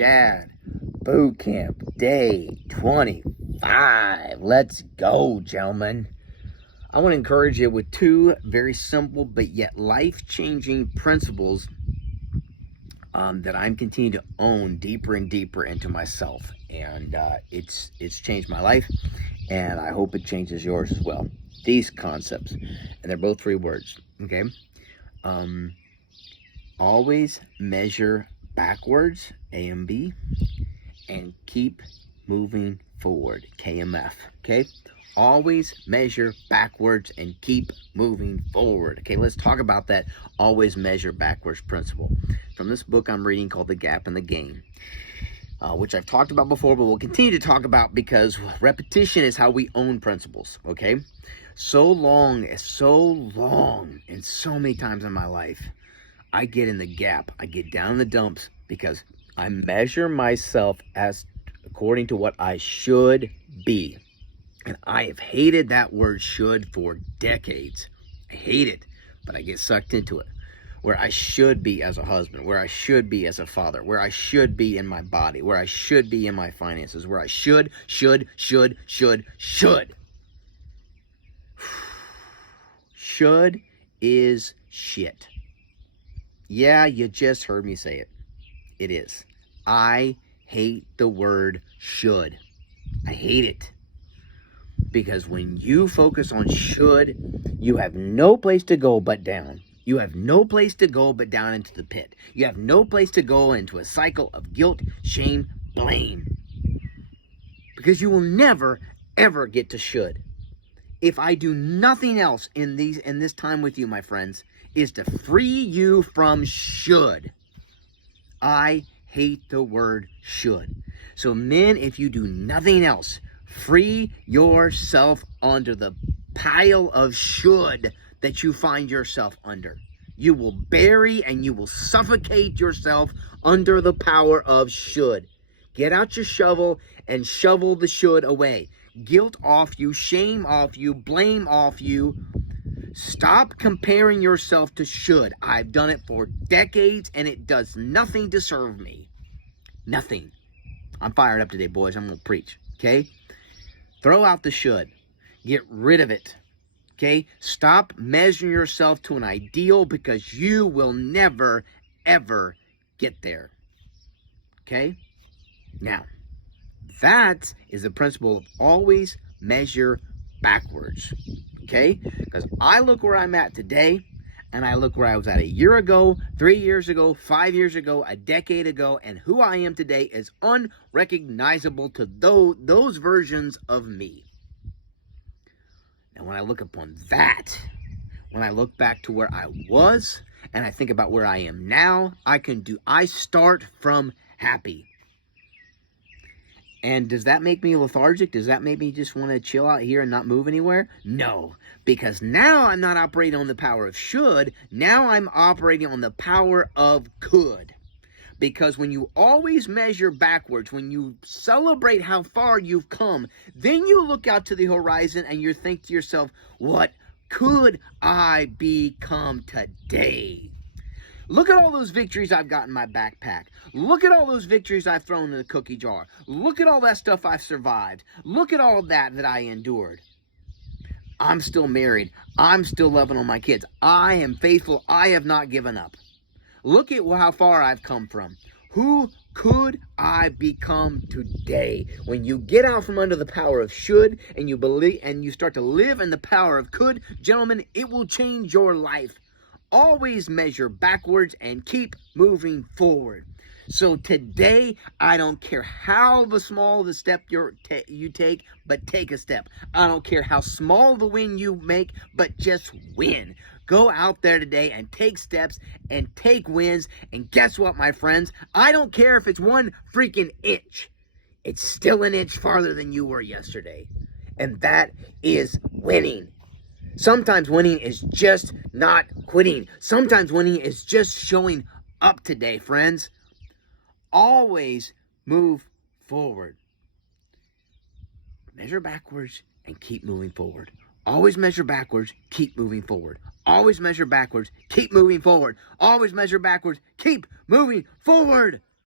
Dad Boot Camp Day 25. Let's go, gentlemen. I want to encourage you with two very simple but yet life-changing principles that I'm continuing to own deeper and deeper into myself. And it's changed my life, and I hope it changes yours as well. These concepts, and they're both 3 words, okay? Always measure backwards, AMB, and keep moving forward, KMF, okay? Always measure backwards and keep moving forward. Okay, let's talk about that always measure backwards principle from this book I'm reading called The Gap in the Game, which I've talked about before, but we'll continue to talk about because repetition is how we own principles, okay? So long, and so many times in my life, I get in the gap. I get down in the dumps because I measure myself as according to what I should be. And I have hated that word should for decades. I hate it, but I get sucked into it. Where I should be as a husband, where I should be as a father, where I should be in my body, where I should be in my finances, where I should. Should is shit. Yeah, you just heard me say it. It is. I hate the word should. I hate it. Because when you focus on should, you have no place to go but down. You have no place to go but down into the pit. You have no place to go into a cycle of guilt, shame, blame. Because you will never, ever get to should. If I do nothing else in this time with you, my friends, is to free you from should. I hate the word should. So men, if you do nothing else, free yourself under the pile of should that you find yourself under. You will bury and you will suffocate yourself under the power of should. Get out your shovel and shovel the should away. Guilt off you, shame off you, blame off you. Stop comparing yourself to should. I've done it for decades and it does nothing to serve me. Nothing. I'm fired up today, boys. I'm going to preach, okay? Throw out the should. Get rid of it, okay? Stop measuring yourself to an ideal because you will never, ever get there, okay? Now, that is the principle of always measure backwards, okay? Because I look where I'm at today, and I look where I was at a year ago, 3 years ago, 5 years ago, a decade ago, and who I am today is unrecognizable to those versions of me. Now, when I look upon that, when I look back to where I was, and I think about where I am now, I start from happy. And does that make me lethargic? Does that make me just want to chill out here and not move anywhere? No, because now I'm not operating on the power of should. Now I'm operating on the power of could. Because when you always measure backwards, when you celebrate how far you've come, then you look out to the horizon and you think to yourself, what could I become today? Look at all those victories I've got in my backpack. Look at all those victories I've thrown in the cookie jar. Look at all that stuff I've survived. Look at all that I endured. I'm still married. I'm still loving on my kids. I am faithful. I have not given up. Look at how far I've come from. Who could I become today? When you get out from under the power of should and you believe and you start to live in the power of could, gentlemen, it will change your life. Always measure backwards and keep moving forward. So today, I don't care how small the step you take, but take a step. I don't care how small the win you make, but just win. Go out there today and take steps and take wins. And guess what, my friends? I don't care if it's 1 freaking inch. It's still an inch farther than you were yesterday. And that is winning. Sometimes winning is just not quitting. Sometimes winning is just showing up today, friends. Always move forward. Measure backwards and keep moving forward. Always measure backwards, keep moving forward. Always measure backwards, keep moving forward. Always measure backwards, keep moving forward.